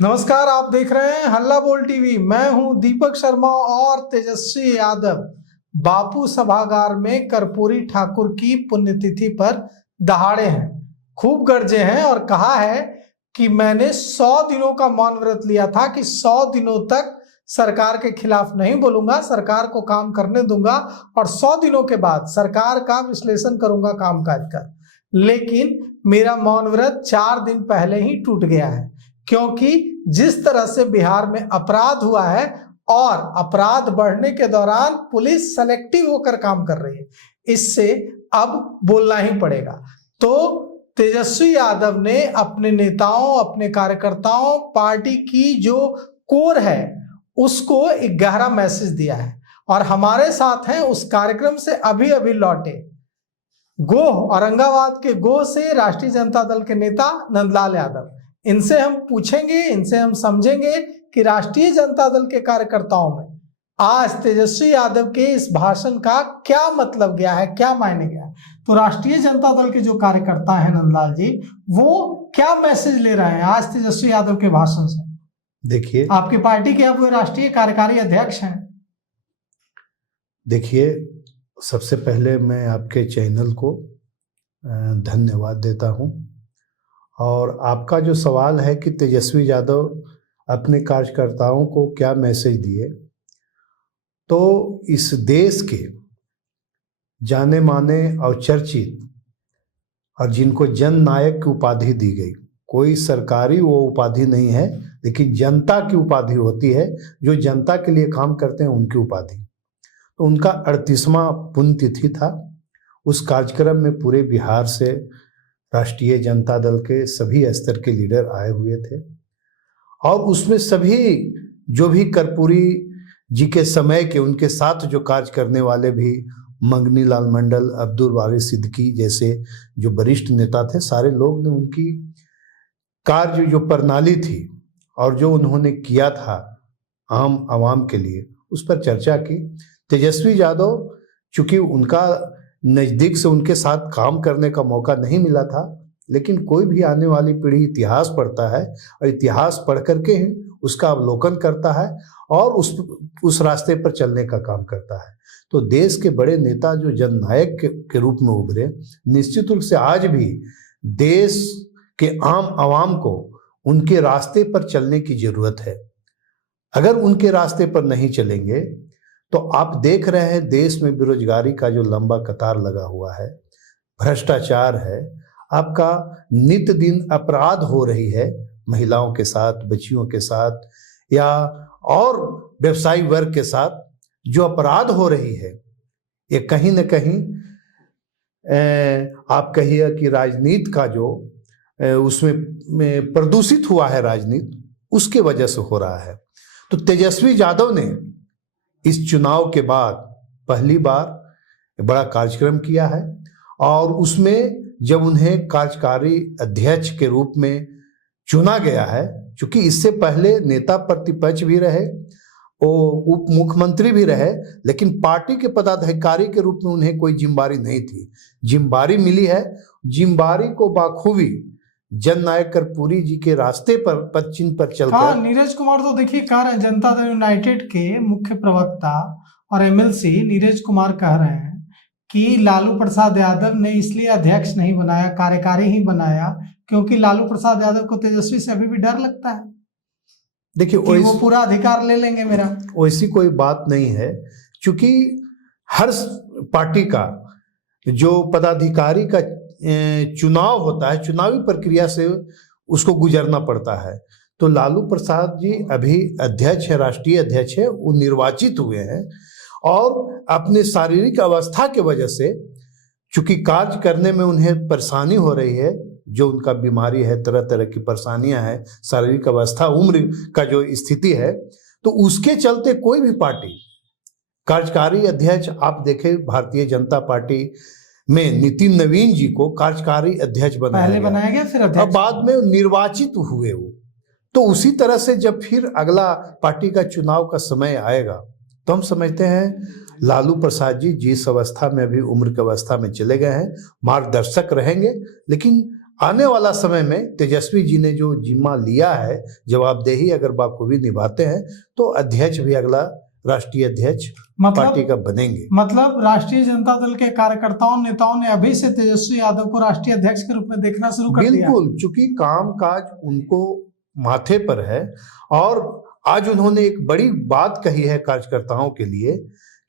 नमस्कार, आप देख रहे हैं हल्ला बोल टीवी। मैं हूं दीपक शर्मा और तेजस्वी यादव बापू सभागार में कर्पूरी ठाकुर की पुण्यतिथि पर दहाड़े हैं, खूब गरजे हैं और कहा है कि मैंने 100 दिनों का मौन व्रत लिया था कि 100 दिनों तक सरकार के खिलाफ नहीं बोलूंगा, सरकार को काम करने दूंगा और 100 दिनों के बाद सरकार का विश्लेषण करूंगा कामकाज का। लेकिन मेरा मौन व्रत 4 दिन पहले ही टूट गया है, क्योंकि जिस तरह से बिहार में अपराध हुआ है और अपराध बढ़ने के दौरान पुलिस सेलेक्टिव होकर काम कर रही है, इससे अब बोलना ही पड़ेगा। तो तेजस्वी यादव ने अपने नेताओं, अपने कार्यकर्ताओं, पार्टी की जो कोर है उसको एक गहरा मैसेज दिया है और हमारे साथ हैं उस कार्यक्रम से अभी अभी लौटे गोह, औरंगाबाद के गोह से राष्ट्रीय जनता दल के नेता नंदलाल यादव। इनसे हम पूछेंगे, इनसे हम समझेंगे कि राष्ट्रीय जनता दल के कार्यकर्ताओं में आज तेजस्वी यादव के इस भाषण का क्या मतलब गया है, क्या मायने गया है। तो राष्ट्रीय जनता दल के जो कार्यकर्ता हैं नंदलाल जी, वो क्या मैसेज ले रहे हैं आज तेजस्वी यादव के भाषण से? देखिए, आपकी पार्टी के अब राष्ट्रीय कार्यकारी अध्यक्ष हैं। देखिए, सबसे पहले मैं आपके चैनल को धन्यवाद देता हूं और आपका जो सवाल है कि तेजस्वी यादव अपने कार्यकर्ताओं को क्या मैसेज दिए, तो इस देश के जाने माने और चर्चित और जिनको जन नायक की उपाधि दी गई, कोई सरकारी वो उपाधि नहीं है, लेकिन जनता की उपाधि होती है, जो जनता के लिए काम करते हैं उनकी उपाधि। तो उनका 38वां पुण्यतिथि था। उस कार्यक्रम में पूरे बिहार से राष्ट्रीय जनता दल के सभी स्तर के लीडर आए हुए थे और उसमें सभी जो भी कर्पूरी जी के समय के उनके साथ जो कार्य करने वाले भी, मंगनी लाल मंडल, अब्दुल वारिस सिद्दीकी जैसे जो वरिष्ठ नेता थे, सारे लोग ने उनकी कार्य जो प्रणाली थी और जो उन्होंने किया था आम आवाम के लिए, उस पर चर्चा की। तेजस्वी यादव, चूंकि उनका नज़दीक से उनके साथ काम करने का मौका नहीं मिला था, लेकिन कोई भी आने वाली पीढ़ी इतिहास पढ़ता है और इतिहास पढ़ करके ही उसका अवलोकन करता है और उस रास्ते पर चलने का काम करता है। तो देश के बड़े नेता जो जननायक के रूप में उभरे, निश्चित रूप से आज भी देश के आम आवाम को उनके रास्ते पर चलने की जरूरत है। अगर उनके रास्ते पर नहीं चलेंगे तो आप देख रहे हैं देश में बेरोजगारी का जो लंबा कतार लगा हुआ है, भ्रष्टाचार है, आपका नित्य दिन अपराध हो रही है महिलाओं के साथ, बच्चियों के साथ या और व्यवसायी वर्ग के साथ जो अपराध हो रही है, ये कहीं न कहीं आप कहिए कि राजनीति का जो उसमें प्रदूषित हुआ है राजनीति, उसके वजह से हो रहा है। तो तेजस्वी यादव ने इस चुनाव के बाद पहली बार बड़ा कार्यक्रम किया है और उसमें जब उन्हें कार्यकारी अध्यक्ष के रूप में चुना गया है, क्योंकि इससे पहले नेता प्रतिपक्ष भी रहे, वो उप मुख्यमंत्री भी रहे, लेकिन पार्टी के पदाधिकारी के रूप में उन्हें कोई जिम्मेदारी नहीं थी। जिम्मेदारी मिली है, जिम्मेदारी को बाखूबी जननायक कर्पूरी जी के रास्ते पर पद चिन्ह पर चलकर। नीरज कुमार तो देखिए कह रहे हैं, जनता दल यूनाइटेड के मुख्य प्रवक्ता और एमएलसी नीरज कुमार कह रहे हैं कि लालू प्रसाद यादव ने इसलिए अध्यक्ष नहीं बनाया, कार्यकारी ही बनाया, क्योंकि लालू प्रसाद यादव को तेजस्वी से अभी भी डर लगता है। देखिए, वो पूरा अधिकार ले लेंगे मेरा। वैसी कोई बात नहीं है, क्योंकि हर पार्टी का जो पदाधिकारी का चुनाव होता है, चुनावी प्रक्रिया से उसको गुजरना पड़ता है। तो लालू प्रसाद जी अभी अध्यक्ष है, राष्ट्रीय अध्यक्ष है, वो निर्वाचित हुए हैं और अपने शारीरिक अवस्था के वजह से, चूंकि कार्य करने में उन्हें परेशानी हो रही है, जो उनका बीमारी है, तरह तरह की परेशानियां हैं, शारीरिक अवस्था, उम्र का जो स्थिति है, तो उसके चलते कोई भी पार्टी कार्यकारी अध्यक्ष, आप देखें भारतीय जनता पार्टी में नितिन नवीन जी को कार्यकारी अध्यक्ष बनाया गया, फिर अध्यक्ष, बाद में निर्वाचित हुए वो। तो उसी तरह से जब फिर अगला पार्टी का चुनाव का समय आएगा तो हम समझते हैं लालू प्रसाद जी जिस अवस्था में अभी उम्र की अवस्था में चले गए हैं, मार्गदर्शक रहेंगे, लेकिन आने वाला समय में तेजस्वी जी ने जो जिम्मा लिया है, जवाबदेही अगर बाखूबी निभाते हैं तो अध्यक्ष भी अगला राष्ट्रीय अध्यक्ष पार्टी का बनेंगे। मतलब राष्ट्रीय जनता दल के कार्यकर्ताओं नेताओं ने अभी से तेजस्वी यादव को राष्ट्रीय अध्यक्ष के रूप में देखना शुरू कर दिया। बिल्कुल, चूंकि काम काज उनको माथे पर है और आज उन्होंने एक बड़ी बात कही है कार्यकर्ताओं के लिए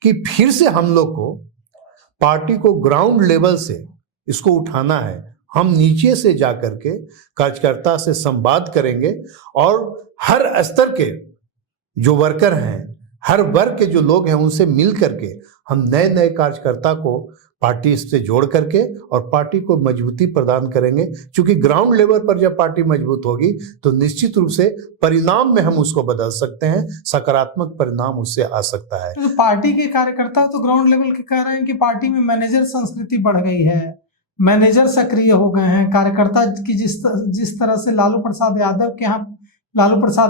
कि फिर से हम लोग को पार्टी को ग्राउंड लेवल से इसको उठाना है। हम नीचे से जाकर के कार्यकर्ता से संवाद करेंगे और हर स्तर के जो वर्कर हैं, हर वर्ग के जो लोग हैं, उनसे मिल करके हम नए नए कार्यकर्ता को पार्टी से जोड़ करके और पार्टी को मजबूती प्रदान करेंगे। क्योंकि ग्राउंड लेवल पर जब पार्टी मजबूत होगी तो निश्चित रूप से परिणाम में हम उसको बदल सकते हैं, सकारात्मक परिणाम उससे आ सकता है। तो पार्टी के कार्यकर्ता तो ग्राउंड लेवल के कह रहे हैं कि पार्टी में मैनेजर संस्कृति बढ़ गई है, मैनेजर सक्रिय हो गए हैं। कार्यकर्ता की जिस तरह से लालू प्रसाद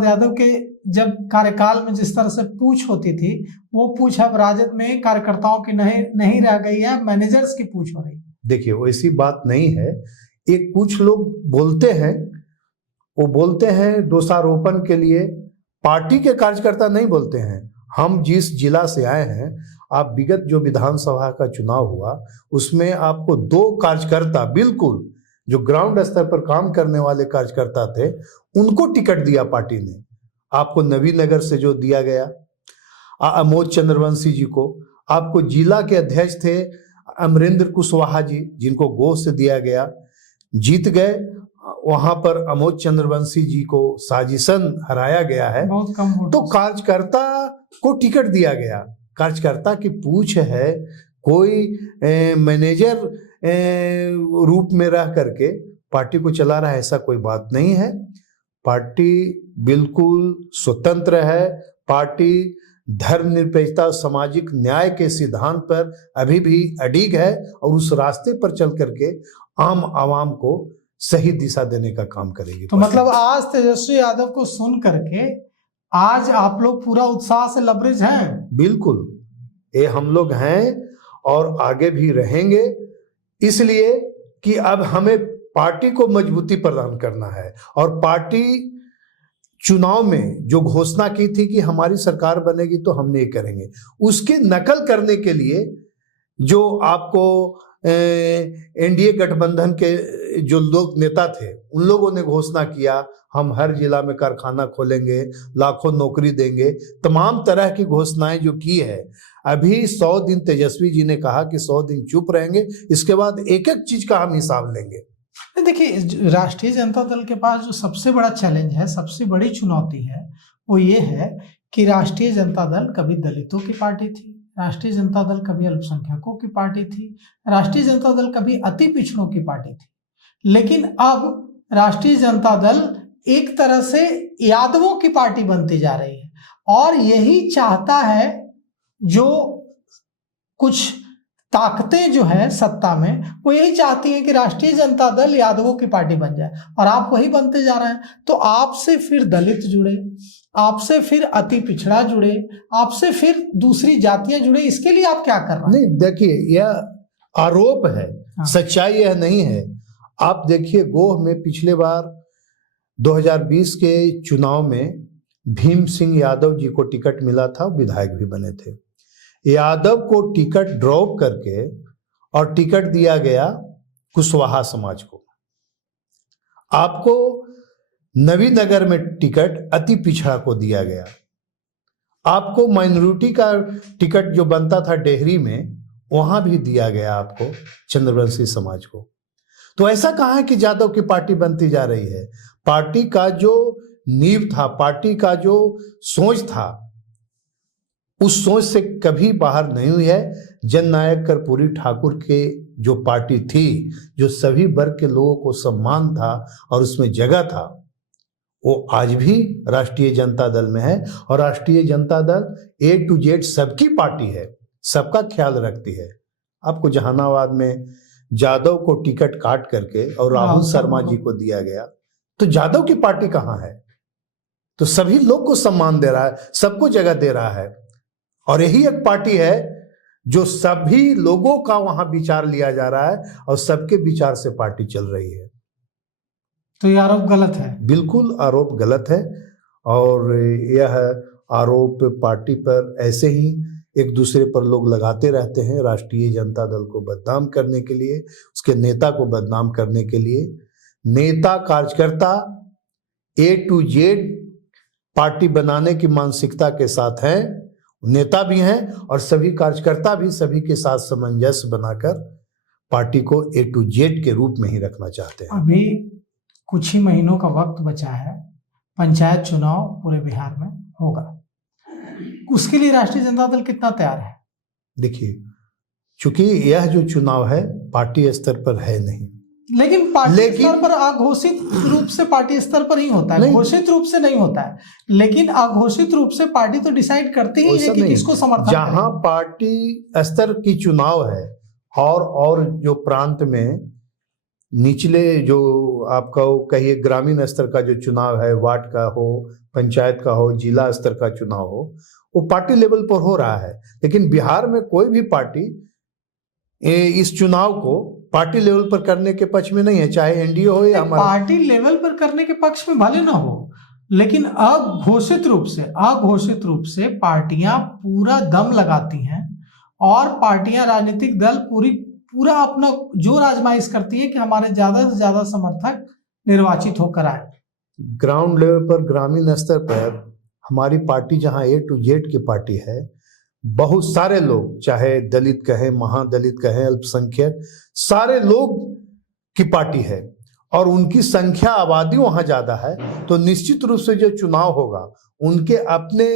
यादव के जब कार्यकाल में जिस तरह से पूछ होती थी, वो पूछ अब राजद में कार्यकर्ताओं की नहीं रह गई है, मैनेजर्स की पूछ हो रही है। देखिए, वैसी बात नहीं है। एक कुछ लोग बोलते हैं, वो बोलते हैं दोषारोपण के लिए, पार्टी के कार्यकर्ता नहीं बोलते हैं। हम जिस जिला से आए हैं, आप विगत जो विधानसभा का चुनाव हुआ उसमें आपको 2 कार्यकर्ता बिल्कुल जो ग्राउंड स्तर पर काम करने वाले कार्यकर्ता थे, उनको टिकट दिया पार्टी ने। आपको नवीनगर से जो दिया गया अमोद चंद्रवंशी जी को, आपको जिला के अध्यक्ष थे अमरेंद्र कुशवाहा जी, जिनको गोह से दिया गया, जीत गए। वहां पर अमोद चंद्रवंशी जी को साजिशन हराया गया है, बहुत कम वोट। तो कार्यकर्ता को टिकट दिया गया। कार्यकर्ता की पूछ है, कोई मैनेजर रूप में रह करके पार्टी को चला रहा है, ऐसा कोई बात नहीं है। पार्टी बिल्कुल स्वतंत्र है। पार्टी धर्मनिरपेक्षता, सामाजिक न्याय के सिद्धांत पर अभी भी अडिग है और उस रास्ते पर चल करके आम आवाम को सही दिशा देने का काम करेगी। तो मतलब आज तेजस्वी यादव को सुन करके आज आप लोग पूरा उत्साह से लबरेज हैं? बिल्कुल, ये हम लोग हैं और आगे भी रहेंगे, इसलिए कि अब हमें पार्टी को मजबूती प्रदान करना है। और पार्टी चुनाव में जो घोषणा की थी कि हमारी सरकार बनेगी तो हम ये करेंगे, उसके नकल करने के लिए जो आपको एनडीए गठबंधन के जो लोग नेता थे, उन लोगों ने घोषणा किया हम हर जिला में कारखाना खोलेंगे, लाखों नौकरी देंगे, तमाम तरह की घोषणाएं जो की है। अभी 100 दिन तेजस्वी जी ने कहा कि 100 दिन चुप रहेंगे, इसके बाद एक एक चीज का हम हिसाब लेंगे। देखिए, राष्ट्रीय जनता दल के पास जो सबसे बड़ा चैलेंज है, सबसे बड़ी चुनौती है, वो ये है कि राष्ट्रीय जनता दल कभी दलितों की पार्टी थी, राष्ट्रीय जनता दल कभी अल्पसंख्यकों की पार्टी थी, राष्ट्रीय जनता दल कभी अति पिछड़ों की पार्टी थी, लेकिन अब राष्ट्रीय जनता दल एक तरह से यादवों की पार्टी बनती जा रही है। और यही चाहता है जो कुछ ताकतें जो है सत्ता में, वो यही चाहती हैं कि राष्ट्रीय जनता दल यादवों की पार्टी बन जाए, और आप वही बनते जा रहे हैं। तो आपसे फिर दलित जुड़े, आपसे फिर अति पिछड़ा जुड़े, आपसे फिर दूसरी जातियां जुड़े, इसके लिए आप क्या कर रहे हैं? नहीं, देखिए, यह आरोप है, सच्चाई यह नहीं है। आप देखिए, गोह में पिछले बार 2020 के चुनाव में भीम सिंह यादव जी को टिकट मिला था, विधायक भी बने थे। यादव को टिकट ड्रॉप करके और टिकट दिया गया कुशवाहा समाज को। आपको नवीनगर में टिकट अति पिछड़ा को दिया गया। आपको माइनॉरिटी का टिकट जो बनता था डेहरी में, वहां भी दिया गया आपको चंद्रवंशी समाज को। तो ऐसा कहाँ है कि यादव की पार्टी बनती जा रही है? पार्टी का जो नींव था, पार्टी का जो सोच था, उस सोच से कभी बाहर नहीं हुई है। जननायक कर्पूरी ठाकुर के जो पार्टी थी, जो सभी वर्ग के लोगों को सम्मान था और उसमें जगह था, वो आज भी राष्ट्रीय जनता दल में है। और राष्ट्रीय Janata Dal A to Z सबकी पार्टी है, सबका ख्याल रखती है। आपको जहानाबाद में जादव को टिकट काट करके और राहुल शर्मा जी को दिया गया, तो जादव की पार्टी कहाँ है? तो सभी लोग को सम्मान दे रहा है, सबको जगह दे रहा है। और यही एक पार्टी है जो सभी लोगों का वहां विचार लिया जा रहा है और सबके विचार से पार्टी चल रही है। तो ये आरोप गलत है। बिल्कुल आरोप गलत है। और यह आरोप पार्टी पर ऐसे ही एक दूसरे पर लोग लगाते रहते हैं, राष्ट्रीय जनता दल को बदनाम करने के लिए, उसके नेता को बदनाम करने के लिए। नेता कार्यकर्ता A to Z पार्टी बनाने की मानसिकता के साथ हैं, नेता भी हैं और सभी कार्यकर्ता भी सभी के साथ सामंजस्य बनाकर पार्टी को A to Z के रूप में ही रखना चाहते हैं। अभी कुछ ही महीनों का वक्त बचा है, पंचायत चुनाव पूरे बिहार में होगा, उसके लिए राष्ट्रीय जनता दल कितना तैयार है? देखिए, चूंकि यह जो चुनाव है पार्टी स्तर पर है नहीं, लेकिन पार्टी स्तर पर अघोषित रूप से पार्टी स्तर पर ही होता है, घोषित रूप से नहीं होता है। लेकिन अघोषित रूप से पार्टी तो डिसाइड करती ही है कि किसको समर्थन जहां पार्टी स्तर की चुनाव है और जो प्रांत में निचले जो आपका कहिए ग्रामीण स्तर का जो चुनाव है, वार्ड का हो, पंचायत का हो, जिला स्तर का चुनाव हो, वो पार्टी लेवल पर हो रहा है। लेकिन बिहार में कोई भी पार्टी इस चुनाव को पार्टी लेवल पर करने के पक्ष में नहीं है, चाहे एनडीए हो या हमारा। पार्टी लेवल पर करने के पक्ष में भले ना हो, लेकिन अघोषित रूप से पार्टियां पूरा दम लगाती हैं और पार्टियां, राजनीतिक दल पूरा अपना जोर आजमाइश करती है कि हमारे ज्यादा से ज्यादा समर्थक निर्वाचित होकर आए। ग्राउंड लेवल पर, ग्रामीण स्तर पर हमारी पार्टी जहां A to Z की पार्टी है, बहुत सारे लोग, चाहे दलित कहें, महादलित कहें, अल्पसंख्यक, सारे लोग की पार्टी है और उनकी संख्या, आबादी वहां ज्यादा है, तो निश्चित रूप से जो चुनाव होगा उनके अपने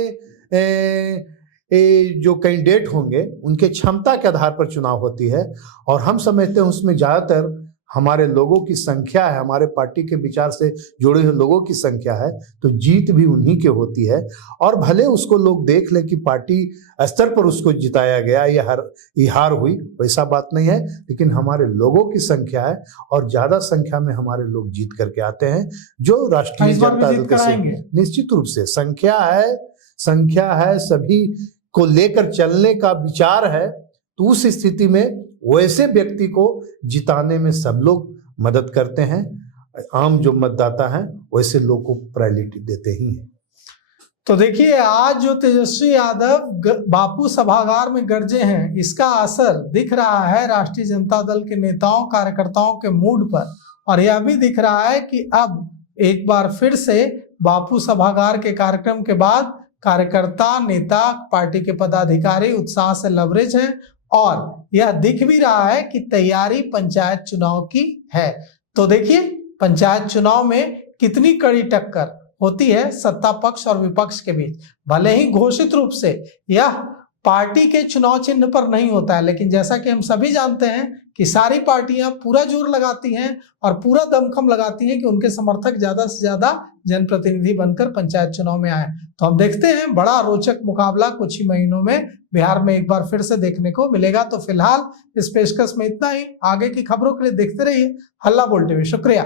जो कैंडिडेट होंगे उनके क्षमता के आधार पर चुनाव होती है। और हम समझते हैं उसमें ज्यादातर हमारे लोगों की संख्या है, हमारे पार्टी के विचार से जुड़े हुए लोगों की संख्या है, तो जीत भी उन्हीं के होती है। और भले उसको लोग देख ले कि पार्टी स्तर पर उसको जिताया गया या हार हुई, वैसा बात नहीं है, लेकिन हमारे लोगों की संख्या है और ज्यादा संख्या में हमारे लोग जीत करके आते हैं, जो राष्ट्रीय जनता दल के निश्चित रूप से संख्या है, सभी को लेकर चलने का विचार है। तो उस स्थिति में वैसे व्यक्ति को जिताने में सब लोग मदद करते हैं। आम जो मतदाता हैं वैसे लोग को प्रायोरिटी देते ही हैं। तो देखिए, आज जो तेजस्वी यादव बापू सभागार में गरजे हैं, इसका असर दिख रहा है राष्ट्रीय जनता दल के नेताओं कार्यकर्ताओं के मूड पर। और यह भी दिख रहा है कि अब एक बार फिर से बापू सभागार के कार्यक्रम के बाद कार्यकर्ता, नेता, पार्टी के पदाधिकारी उत्साह से लबरेज हैं और यह दिख भी रहा है कि तैयारी पंचायत चुनाव की है। तो देखिए, पंचायत चुनाव में कितनी कड़ी टक्कर होती है सत्ता पक्ष और विपक्ष के बीच। भले ही घोषित रूप से यह पार्टी के चुनाव चिन्ह पर नहीं होता है, लेकिन जैसा कि हम सभी जानते हैं कि सारी पार्टियां पूरा जोर लगाती हैं और पूरा दमखम लगाती हैं कि उनके समर्थक ज्यादा से ज्यादा जनप्रतिनिधि बनकर पंचायत चुनाव में आए। तो हम देखते हैं, बड़ा रोचक मुकाबला कुछ ही महीनों में बिहार में एक बार फिर से देखने को मिलेगा। तो फिलहाल इस पेशकश में इतना ही। आगे की खबरों के लिए देखते रहिए हल्ला बोल टीवी। शुक्रिया।